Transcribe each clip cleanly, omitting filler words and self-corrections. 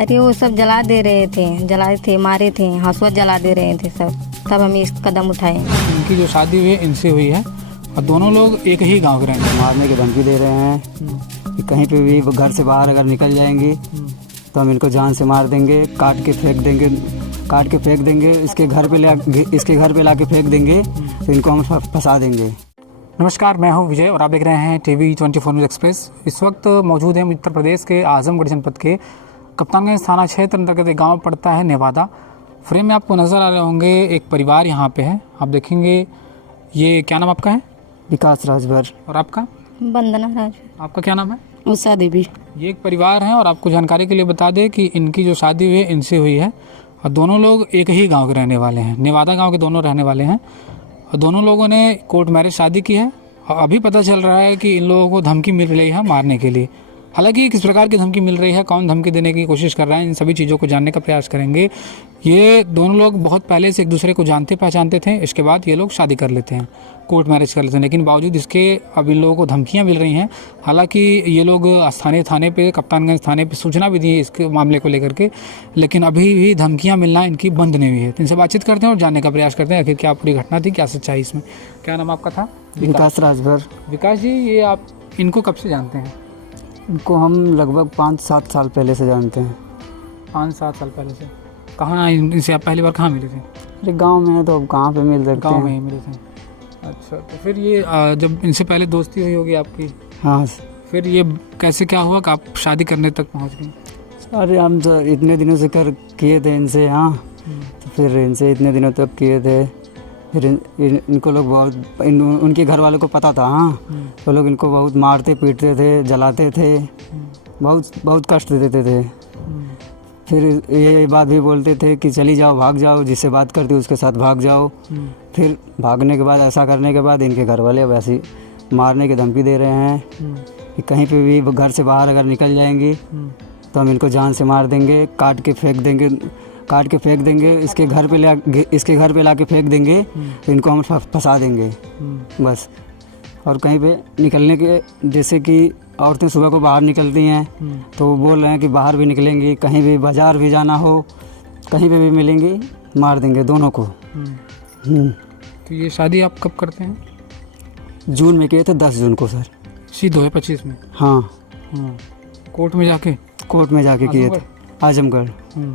अरे वो सब जला दे रहे थे, जलाए थे, मारे थे, हंसुआ जला दे रहे थे सब, तब हम इस कदम उठाए। इनकी जो शादी हुई है इनसे हुई है और दोनों लोग एक ही गांव के रहने वाले हैं। मारने की धमकी दे रहे हैं कि कहीं पे भी घर से बाहर अगर निकल जाएंगी तो हम इनको जान से मार देंगे, काट के फेंक देंगे, इसके घर पे ला के फेंक देंगे तो इनको हम फंसा देंगे। नमस्कार, मैं हूं विजय और आप देख रहे हैं टीवी 24 न्यूज़ एक्सप्रेस। इस वक्त मौजूद हैं उत्तर प्रदेश के आजमगढ़ जनपद के कप्तानगंज थाना क्षेत्र अंतर्गत एक गाँव पड़ता है नेवादा। फ्रेम में आपको नज़र आ रहे होंगे एक परिवार यहाँ पे है, आप देखेंगे। ये क्या नाम आपका है? विकास राजभर। और आपका? वंदना राज। आपका क्या नाम है? उषा देवी। ये एक परिवार है और आपको जानकारी के लिए बता दें कि इनकी जो शादी हुई है इनसे हुई है और दोनों लोग एक ही गांव के रहने वाले हैं, नेवादा गांव के दोनों रहने वाले हैं और दोनों लोगों ने कोर्ट मैरिज शादी की है। और अभी पता चल रहा है कि इन लोगों को धमकी मिल रही है मारने के लिए। हालांकि किस प्रकार की धमकी मिल रही है, कौन धमकी देने की कोशिश कर रहा है, इन सभी चीज़ों को जानने का प्रयास करेंगे। ये दोनों लोग बहुत पहले से एक दूसरे को जानते पहचानते थे, इसके बाद ये लोग शादी कर लेते हैं, कोर्ट मैरिज कर लेते हैं। लेकिन बावजूद इसके अब इन लोगों को धमकियां मिल रही हैं। हालांकि ये लोग स्थानीय थाने पे, कप्तानगंज थाने पे सूचना भी दी है इसके मामले को लेकर के, लेकिन अभी भी धमकियां मिलना इनकी बंद नहीं हुई है। तो इनसे बातचीत करते हैं और जानने का प्रयास करते हैं आखिर क्या पूरी घटना थी, क्या सच्चाई इसमें। क्या नाम आपका था? विकास राजभर। विकास जी, ये आप इनको कब से जानते हैं? इनको हम लगभग 5-7 साल पहले से जानते हैं। 5-7 साल पहले से। कहाँ इनसे आप पहली बार कहाँ मिले थे? अरे गांव में है तो अब कहाँ पे मिल सकते हैं? गाँव में ही मिले थे। अच्छा, तो फिर ये जब इनसे पहले दोस्ती हुई होगी आपकी, हाँ। फिर ये कैसे क्या हुआ कि आप शादी करने तक पहुँच गए? अरे हम तो इतने दिनों से किए थे इनसे, हाँ। तो फिर इनसे इतने दिनों तक किए थे, फिर इनको लोग बहुत उनके घर वालों को पता था, हाँ। तो लोग इनको बहुत मारते पीटते थे, जलाते थे, बहुत कष्ट देते थे। फिर ये बात भी बोलते थे कि चली जाओ, भाग जाओ, जिससे बात करती उसके साथ भाग जाओ। फिर भागने के बाद, ऐसा करने के बाद इनके घर वाले वैसे मारने की धमकी दे रहे हैं कि कहीं पे भी घर से बाहर अगर निकल जाएंगी तो हम इनको जान से मार देंगे, काट के फेंक देंगे, इसके घर पे ला के फेंक देंगे तो इनको हम फंसा देंगे बस। और कहीं पे निकलने के, जैसे कि औरतें सुबह को बाहर निकलती हैं तो वो बोल रहे हैं कि बाहर भी निकलेंगी, कहीं भी बाज़ार भी जाना हो, कहीं पे भी मिलेंगी, मार देंगे दोनों को। तो ये शादी आप कब करते हैं? जून में किए थे, 10 जून को सर। इसी 2025 में? हाँ। कोर्ट में जाके किए थे, आजमगढ़। तो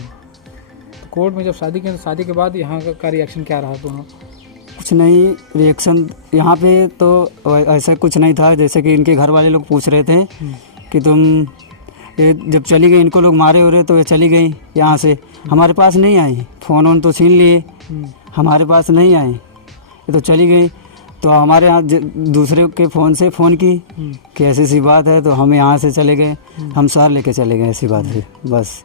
कोर्ट में जब शादी की तो शादी के बाद यहाँ का रिएक्शन क्या रहा दोनों? कुछ नहीं रिएक्शन यहाँ पे तो ऐसा कुछ नहीं था। जैसे कि इनके घर वाले लोग पूछ रहे थे कि तुम ये जब चली गई, इनको लोग मारे हो रहे तो ये चली गई यहाँ से, हमारे पास नहीं आई, फ़ोन तो छीन लिए, हमारे पास नहीं आई, ये तो चली गई। तो हमारे यहाँ दूसरे के फ़ोन से फ़ोन की कि ऐसी सी बात है, तो हम यहाँ से चले गए, हम शहर लेके चले गए, ऐसी बात है बस।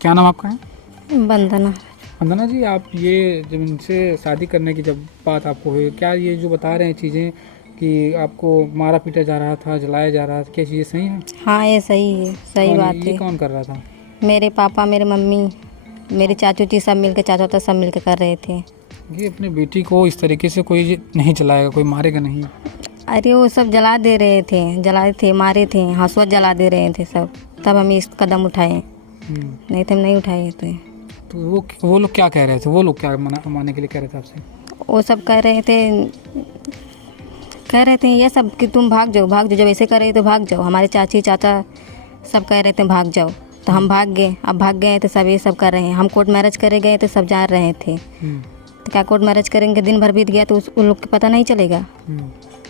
क्या नाम आपका है? वंदना। वंदना जी, आप ये जब इनसे शादी करने की जब बात आपको हुई, क्या ये जो बता रहे हैं चीज़ें कि आपको मारा पीटा जा रहा था, जलाया जा रहा था, क्या चीज़ें सही हैं? हाँ, ये सही है, सही बात है। ये कौन कर रहा था? मेरे पापा, मेरे मम्मी, मेरे चाचू जी सब मिलकर, चाचा तो सब मिलकर कर रहे थे। ये अपने बेटी को इस तरीके से कोई नहीं चलाएगा, कोई मारेगा नहीं? अरे वो सब जला दे रहे थे, जलाए थे, मारे थे, हंसुआ जला दे रहे थे सब, तब हम इस कदम उठाए, नहीं तो हम नहीं उठाए थे। तो वो लोग क्या कह रहे थे? वो लोग क्या मारने के लिए कह रहे थे आपसे? वो सब कह रहे थे ये सब कि तुम भाग जाओ, जब ऐसे कर रहे तो भाग जाओ। हमारे चाची चाचा सब कह रहे थे भाग जाओ, तो हम भाग गए। अब भाग गए तो सब ये सब कर रहे हैं। हम कोर्ट मैरिज करे गए तो सब जान रहे थे, तो क्या कोर्ट मैरिज करेंगे, दिन भर बीत गया तो उन लोग को पता नहीं चलेगा।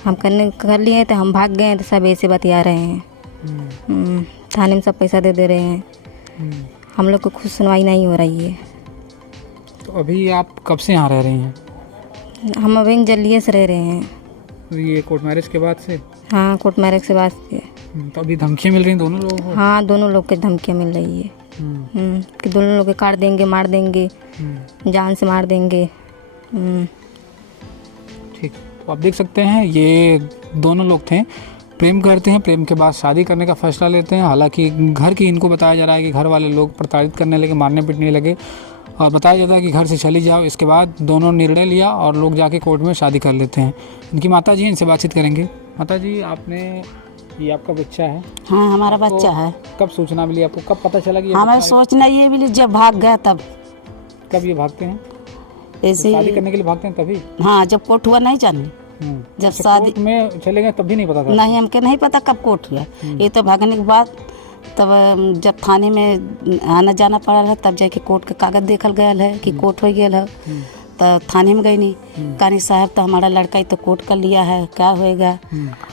हम कर लिए तो हम भाग गए तो सब ऐसे बतिया रहे हैं। थाने में सब पैसा दे रहे हैं, हम लोग को खुद सुनवाई नहीं हो रही है। तो अभी आप कब से यहाँ रह रही हैं? हम अभी जल्दी से रह रहे हैं। तो ये कोर्ट मैरिज के बाद से? हाँ, कोर्ट मैरिज के बाद से। तो अभी धमकियाँ मिल रही हैं दोनों लोगों को? हाँ, दोनों लोग के धमकियाँ मिल रही है कि दोनों लोग काट देंगे, मार देंगे, जान से मार देंगे। ठीक, तो आप देख सकते हैं ये दोनों लोग थे, प्रेम करते हैं, प्रेम के बाद शादी करने का फैसला लेते हैं। हालांकि घर की इनको बताया जा रहा है कि घर वाले लोग प्रताड़ित करने लगे, मारने पीटने लगे और बताया जाता है कि घर से चली जाओ। इसके बाद दोनों निर्णय लिया और लोग जाके कोर्ट में शादी कर लेते हैं। इनकी माता जी, इनसे बातचीत करेंगे। माता जी, आपने ये आपका बच्चा है? हाँ हमारा बच्चा है। कब सूचना मिली आपको, कब पता चला कि ये हमें बच्चा सोचना ये मिली जब भाग गया तब। है? कब ये भागते हैं? ऐसे शादी करने के लिए भागते हैं तभी? हाँ जब कोर्ट हुआ नहीं जानी, जब अच्छा, शादी कोर्ट में चले गए तब भी नहीं पता था? नहीं, हमके नहीं पता कब कोर्ट हुआ। ये तो भागने के बाद तब जब थाने में आना जाना पड़ा है तब जाके कोर्ट का कागज देखल गया है कि कोर्ट हो गया है। तो थाने में गई नहीं, कहानी साहब तो हमारा लड़का ही तो कोर्ट कर लिया है, क्या होएगा?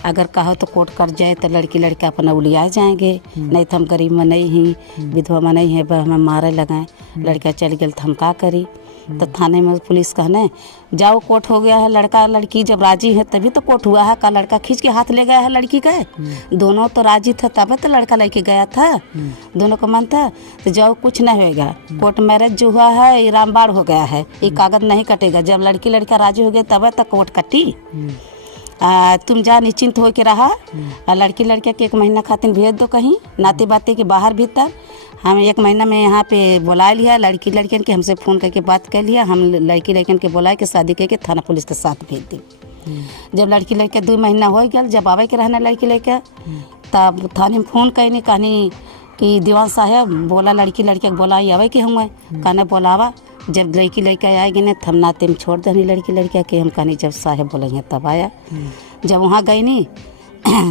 अगर कहो तो कोर्ट कर जाए तो लड़की लड़का अपना उलिया जाएंगे, नहीं तो हम गरीब में नहीं ही, विधवा में नहीं है, हमें मारे लगाए, लड़का चल गया तो हम क्या करी? तो थाने में पुलिस कहने जाओ कोर्ट हो गया है, लड़का लड़की जब राजी है तभी तो कोर्ट हुआ है। का लड़का खींच के हाथ ले गया है लड़की का, दोनों तो राजी था तब तो लड़का लेके गया था, दोनों का मन था। तो जाओ कुछ नहीं होएगा, कोर्ट मैरिज जो हुआ है ये रामबाड़ हो गया है, ये कागज नहीं कटेगा। जब लड़की लड़का राजी हो गया तब तक कोर्ट कटी। तुम जा निश्चिंत हो के रहा, लड़की लड़के के 1 महीना खातिर भेज दो कहीं नाते बाते के बाहर भीतर। हम 1 महीना में यहाँ पे बुला लिया लड़की लड़कियन के, हमसे फ़ोन करके बात कर लिया, हम लड़की लड़कियन के बुला के शादी करके थाना पुलिस के साथ भेज दी। जब लड़की लड़के 2 महीना हो गया, जब आवे के रहना लड़की लड़के, तब थाने में फ़ोन कैनी कहनी कि दीवान साहब बोला लड़की लड़के के बोला आवे के हुए, कहने बोलावा। जब लड़की लड़का आएगी ना हम नाते में छोड़ देनी लड़की लड़का के, हम कहनी जब साहब बोलेंगे तब आया। जब वहाँ गई नहीं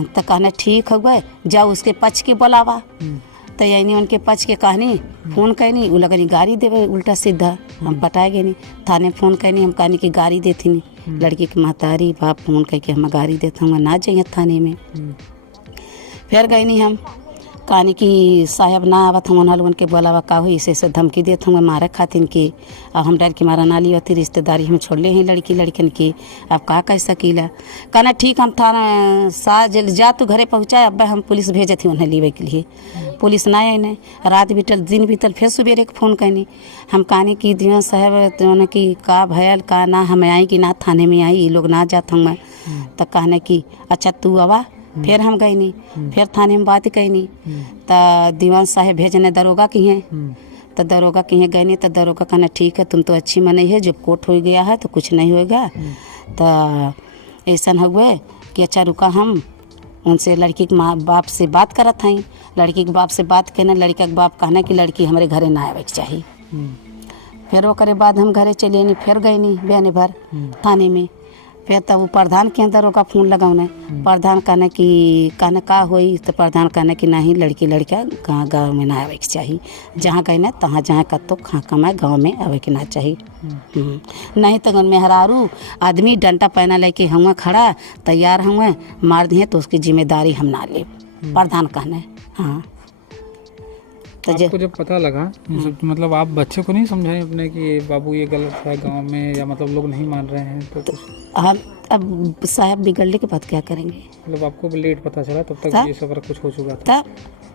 तो कहना ठीक हो गए, जाओ उसके पक्ष के बुलावा। तो यानी उनके पक्ष के कहनी फ़ोन कहनी, वो लगनी गाड़ी देवे उल्टा सीधा, हम पटाएगे नहीं। थाने फ़ोन कहनी, हम कहनी कि गाड़ी देती नहीं, लड़की के महतारी बाप फ़ोन करके हम गाड़ी देते हम ना जाइए थाने में। फिर गई नहीं हम कहनी कि साहब ना आवत हम उनके बोलावा का हुई, ऐसे धमकी देते हम मारे खातिन की। अब हम डर के मारा ना ली होती, रिश्तेदारी हम छोड़ ले हैं लड़की लड़कन की, अब का कह सकीला। कहना ठीक हम थाना साज जा तू घरे पहुँचाए, अब हम पुलिस भेजे थी उन्हें लीवे के लिए। पुलिस ना आई नहीं, रात बीतल दिन बीतल, फिर सुबेरे के फ़ोन करनी। हम कहनी कि दिया साहब तो कि का भयल का ना हम आई कि ना थाने में आई, ये लोग ना जात हूँ मैं। तो कहने कि अच्छा तू आवा। फिर हम गई नहीं, फिर थाने में बात कहनी तो दीवान साहब भेजने दरोगा की हैं, तो दरोगा की हैं गई नहीं। तो दरोगा कहना ठीक है तुम तो अच्छी मन है, जब कोर्ट हो गया है तो कुछ नहीं होएगा। तो ऐसा हुए कि अच्छा रुका, हम उनसे लड़की के माँ बाप से बात करत हई। लड़की के बाप से बात कहना, लड़का के बाप कहना कि लड़की हमारे घरे ना आवे के चाहिए। फिर वो करे बाद हम घरे चले नहीं, फिर गए नहीं बहने भर थाने में। फिर तब वो प्रधान के अंदर ओका फ़ोन लगाने, प्रधान कहने कि कहने का होई, तो प्रधान कहने कि नहीं लड़की लड़का कहाँ गाँव में ना आवे के चाहिए, जहाँ गए ना तहाँ जहाँ कतो खा कमाए गाँव में आवे के ना चाहिए। नहीं तो मेहरारू आदमी डंटा पहना लेके हुआ खड़ा तैयार हुए मार दिए तो उसकी जिम्मेदारी हम ना ले, प्रधान कहने। हाँ तो आपको जब पता लगा मतलब आप बच्चे को नहीं समझाए अपने कि बाबू ये गलत है गांव में, या मतलब लोग नहीं मान रहे हैं तो कुछ? हम अब साहब बिगड़ने के बाद क्या करेंगे? मतलब आपको लेट पता चला, तब तक ये सब कुछ हो चुका था।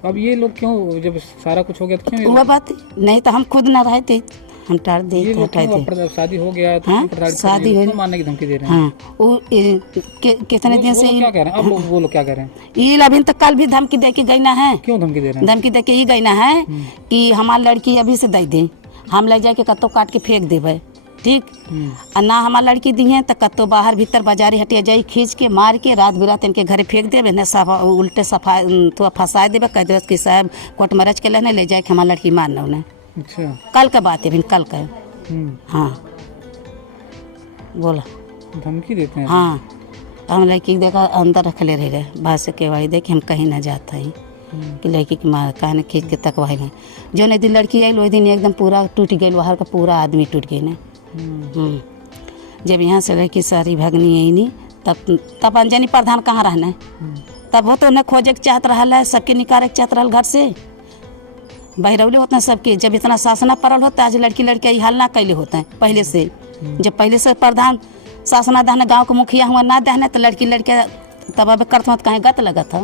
अब ये लोग क्यों, जब सारा कुछ हो गया तो क्यों? वो बात नहीं तो हम खुद ना रहते, हम टार दे शादी हो गया तो हाँ? शादी हो मारने की धमकी दे रहे हैं। हाँ वो कितने दिन से क्या कह रहे हैं? अब वो लोग क्या कह रहे हैं? ये अभी तक कल भी धमकी दे के गई ना है। क्यों धमकी दे रहे हैं? धमकी दे के ये गई ना है कि हमारी लड़की अभी से दे दे, हम ले जाके कत्तो काट के फेंक देवे, ठीक। और ना हमारी लड़की दी है तो कत्तो बाहर भीतर बाजारी हटिया जाई खींच के मार के रात बिरात इनके घरे फेंक देवे, न सफा उल्टे सफा तो फंसा देवे, कह देवे कि साहब कोर्ट मैरिज के लेने ले जाए कि हमारी लड़की मारना उन्हें। अच्छा कल का बात है फिर, कल का। हाँ बोला धमकी देते हैं? हाँ हम लड़की देखा अंदर रख ले रह गए, बाहर से केवाड़ी देख हम कहीं ना जाता ही कि लड़की की माँ कहने खींच के तकवाई गए। जो नहीं दिन लड़की आई वही दिन एकदम पूरा टूट गई, बाहर का पूरा आदमी टूट गई ना। जब यहाँ से लड़की सारी भगनी आई नहीं तब अंजनी प्रधान कहाँ रहना है, तब वो तो उन्हें खोजे के चाहत रहा है, सबके निकाले के चाहत रहा घर से, बहरौले होते हैं सबके। जब इतना शासना पड़ल होता है, आज लड़की लड़के हाल ना कैले होते हैं पहले से। जब पहले से प्रधान शासना दहने गांव के मुखिया हुआ ना दहने तो लड़की लड़के तब अब करते मत कहीं गत लगा था।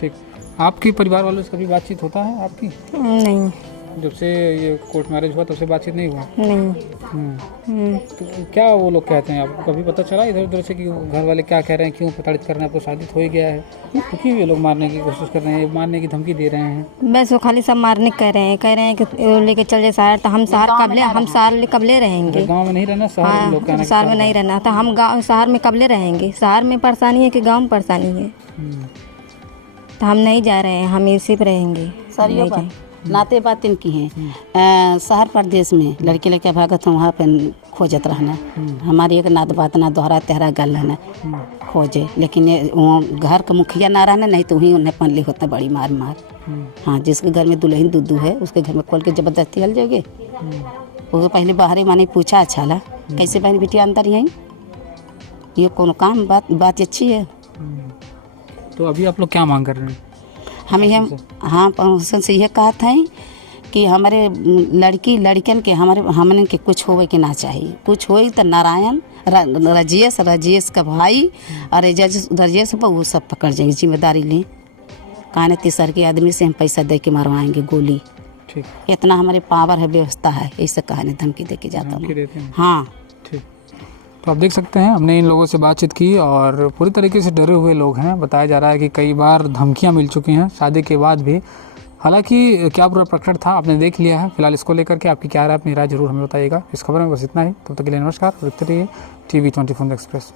ठीक, आपके परिवार वालों से कभी बातचीत होता है आपकी? नहीं। जब से ये कोर्ट मैरिज हुआ तब से बातचीत नहीं हुआ? नहीं। तो क्या वो लोग कहते हैं, आपको कभी पता चला इधर उधर से कि घर वाले क्या कह रहे हैं, क्यों प्रताड़ित कर रहे हैं आपको, शादी हो ही गया है तो क्यों ये लोग मारने की कोशिश कर रहे हैं, मारने की धमकी दे रहे हैं? बस वो खाली सब मारने कह रहे हैं कि वो लेके चल जाए शहर, तो हम शहर कबले रहेंगे? गाँव में नहीं रहना, शहर में लोग कहना शहर में नहीं रहना, तो हम गाँव शहर में कबले रहेंगे? शहर में परेशानी है कि गाँव में परेशानी है? तो हम नहीं जा रहे हैं, हम इसी पे रहेंगे। सर ये बात नाते बात इनकी हैं, शहर प्रदेश में लड़के लेके भागत हम वहाँ पे खोजत रहना। हमारी एक नात बात ना दोहरा तेहरा गल रहना खोजे, लेकिन ये वो घर का मुखिया ना रहना, नहीं तो वहीं उन्हें पनले होता बड़ी मार मार। हाँ, जिसके घर में दुल्हन दूधू है उसके घर में खोल के जबरदस्ती हल जाओगे। वो पहले बाहरी माने पूछा अच्छा ला कैसे बहन बिटिया अंदर यहीं, ये कौन काम बात अच्छी है। तो अभी आप लोग क्या मांग कर रहे हैं? हम ये हाँ प्रशासन से यह कहा था कि हमारे लड़कियन के हमने के कुछ होवे के ना चाहिए, कुछ होई तो नारायण राजेश का भाई और राजेश पर वो सब पकड़ जाएंगे, जिम्मेदारी लें। कहने तीसर के आदमी से हम पैसा दे के मरवाएंगे गोली, ठीक, इतना हमारे पावर है, व्यवस्था है, ऐसे कहने धमकी दे के जाता हूँ। हाँ ठीक। तो आप देख सकते हैं हमने इन लोगों से बातचीत की और पूरी तरीके से डरे हुए लोग हैं। बताया जा रहा है कि कई बार धमकियां मिल चुकी हैं शादी के बाद भी। हालांकि क्या पूरा प्रकरण था आपने देख लिया है। फिलहाल इसको लेकर के आपकी क्या राय, अपनी राय जरूर हमें बताइएगा। इस खबर में बस इतना ही, तब तक के लिए नमस्कार। देखते रहिए TV 24 एक्सप्रेस।